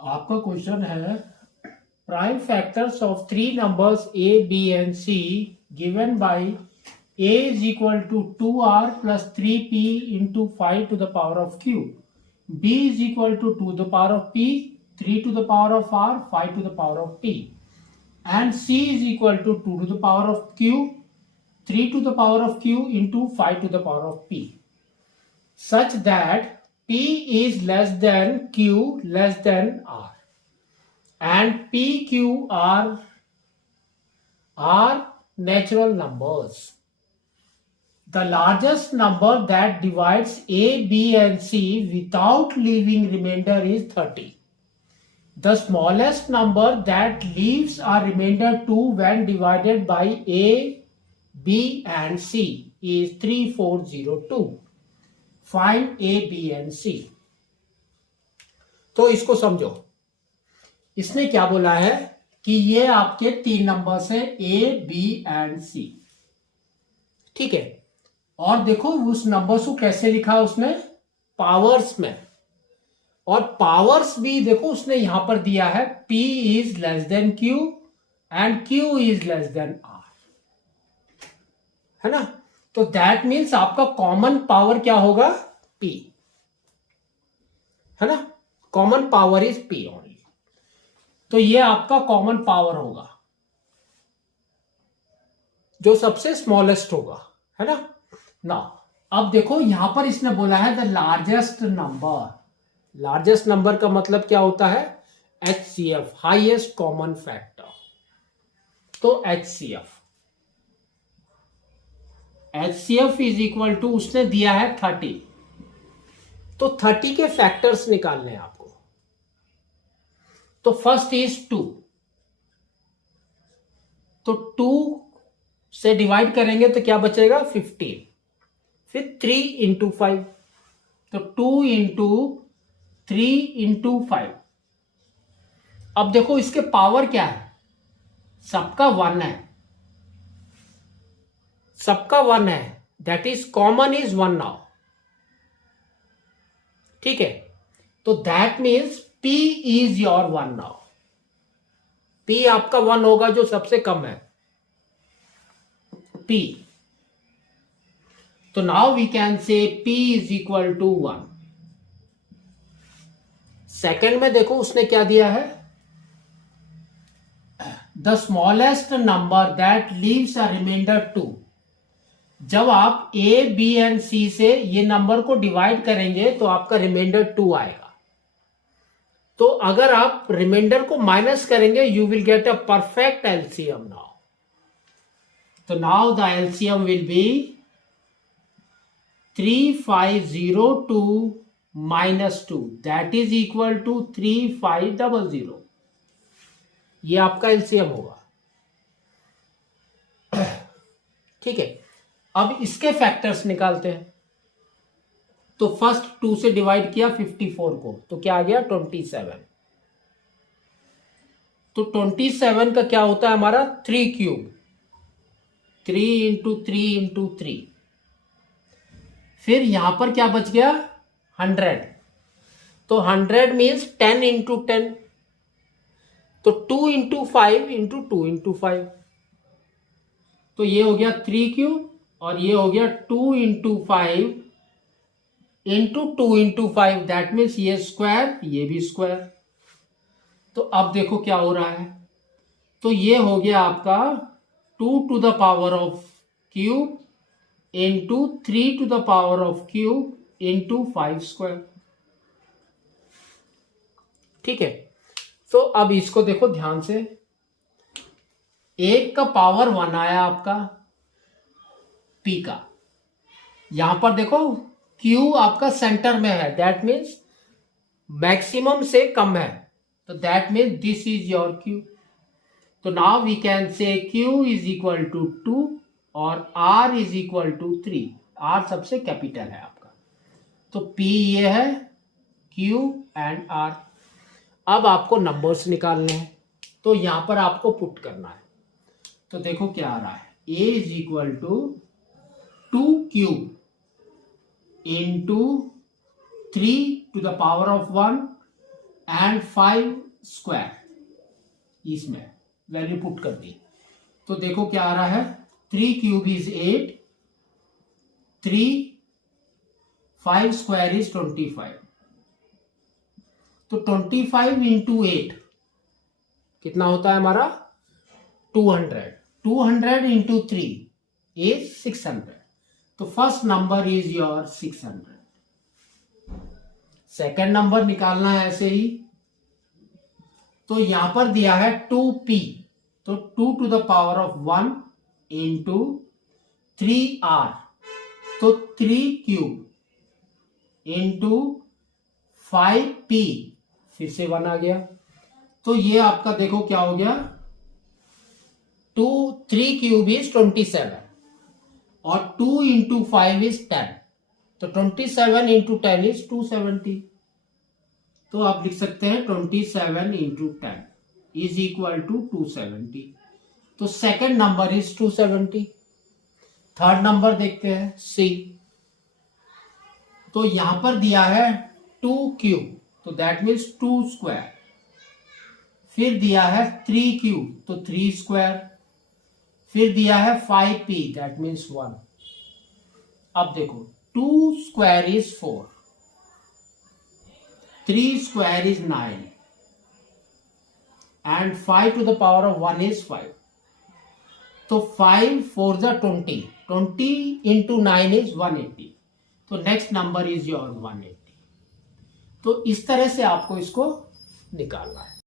आपका क्वेश्चन है prime factors of three numbers A B and C given by a is equal to 2r plus 3p into 5 to the power of q, b is equal to 2 to the power of p, 3 to the power of r, 5 to the power of p, and c is equal to 2 to the power of q, 3 to the power of q into 5 to the power of p, such that p is less than q less than r, and p, q, r are natural numbers. The largest number that divides A, B and C without leaving remainder is 30. The smallest number that leaves a remainder 2 when divided by A, B and C is 3402. Find A, B and C. तो इसको समझो, इसने क्या बोला है कि ये आपके तीन नंबर्स हैं A, B एंड C. ठीक है, और देखो उस नंबर्स को कैसे लिखा उसने, पावर्स में, और पावर्स भी देखो उसने यहां पर दिया है P is less than Q and Q is less than R, है ना. तो दैट मीन्स आपका कॉमन पावर क्या होगा, P, है ना. Common power is P only. तो ये आपका कॉमन पावर होगा जो सबसे स्मॉलेस्ट होगा, है ना. ना अब देखो यहां पर इसने बोला है the largest number. Largest number का मतलब क्या होता है, HCF, हाईएस्ट कॉमन फैक्टर. तो HCF इज इक्वल टू उसने दिया है 30. तो 30 के फैक्टर्स निकालने हैं आपको. तो फर्स्ट इज 2. तो 2 से डिवाइड करेंगे तो क्या बचेगा, 15. फिर 3 इंटू 5, तो 2 इंटू 3 इंटू 5. अब देखो इसके पावर क्या है, सबका 1 है, सबका 1 है, that is common is 1 now. ठीक है, तो that means P is your 1 now. P आपका 1 होगा जो सबसे कम है, P. तो now we can say P is equal to 1. Second में देखो उसने क्या दिया है, the smallest number that leaves a remainder 2. जब आप A, B एंड C से ये नंबर को डिवाइड करेंगे तो आपका रिमाइंडर 2 आएगा. तो अगर आप रिमाइंडर को माइनस करेंगे you will get a perfect LCM now. तो now the LCM will be 3502 minus 2, that is equal to 3500. ये आपका एलसीएम होगा. ठीक है, अब इसके फैक्टर्स निकालते हैं. तो फर्स्ट 2 से डिवाइड किया 54 को, तो क्या आ गया 27. तो 27 का क्या होता है हमारा 3 क्यूब, 3 इंटू 3 इंटू 3. फिर यहां पर क्या बच गया 100. तो 100 मीन्स 10 इंटू 10. तो 2 इंटू 5 इंटू 2 इंटू 5. तो ये हो गया 3 क्यूब और ये हो गया 2 into 5 into 2 into 5, that means ये स्क्वायर ये भी स्क्वायर. तो अब देखो क्या हो रहा है, तो ये हो गया आपका 2 to the power of cube into 3 to the power of cube into 5 square. ठीक है, तो अब इसको देखो ध्यान से, एक का पावर 1 आया आपका P का. यहां पर देखो Q आपका सेंटर में है, दैट मीन्स मैक्सिमम से कम है, तो that means this is your Q. तो now we can say Q is equal to 2 और R is equal to 3. R सबसे कैपिटल है आपका. तो P ये है, Q एंड R. अब आपको नंबर्स निकालने हैं, तो यहां पर आपको पुट करना है. तो देखो क्या आ रहा है, A is equal to 2 cube into 3 to the power of 1 and 5 square, इसमें वैल्यू पुट कर दी तो देखो क्या आ रहा है, 3 क्यूब इज 8, 3, 5 स्क्वायर इज 25। तो 25 इंटू 8 कितना होता है हमारा 200, 200 इंटू 3 इज 600। तो first number is your 600। Second number निकालना है ऐसे ही, तो यहां पर दिया है 2p, तो 2 to the power of 1 into 3r, तो 3 क्यूब इंटू 5p, फिर से 1 आ गया, तो ये आपका देखो क्या हो गया, 3 क्यूब इज 27 और 2 इंटू 5 इज 10, तो 27 इंटू 10 इज 270। तो आप लिख सकते हैं 27 इंटू 10 इज इक्वल टू 270। तो second number is 270। Third number देखते हैं सी, तो यहां पर दिया है 2 क्यूब, तो दैट मीन्स 2 स्क्वायर, फिर दिया है 3 क्यूब, तो 3 स्क्वायर, फिर दिया है 5p, दैट मीन्स 1। अब देखो 2 square is 4, 3 square is 9 and 5 to the power of 1 is 5। तो 5 4 जा 20, 20 इंटू 9 इज 180। तो नेक्स्ट नंबर इज योर 180। तो इस तरह से आपको इसको निकालना है।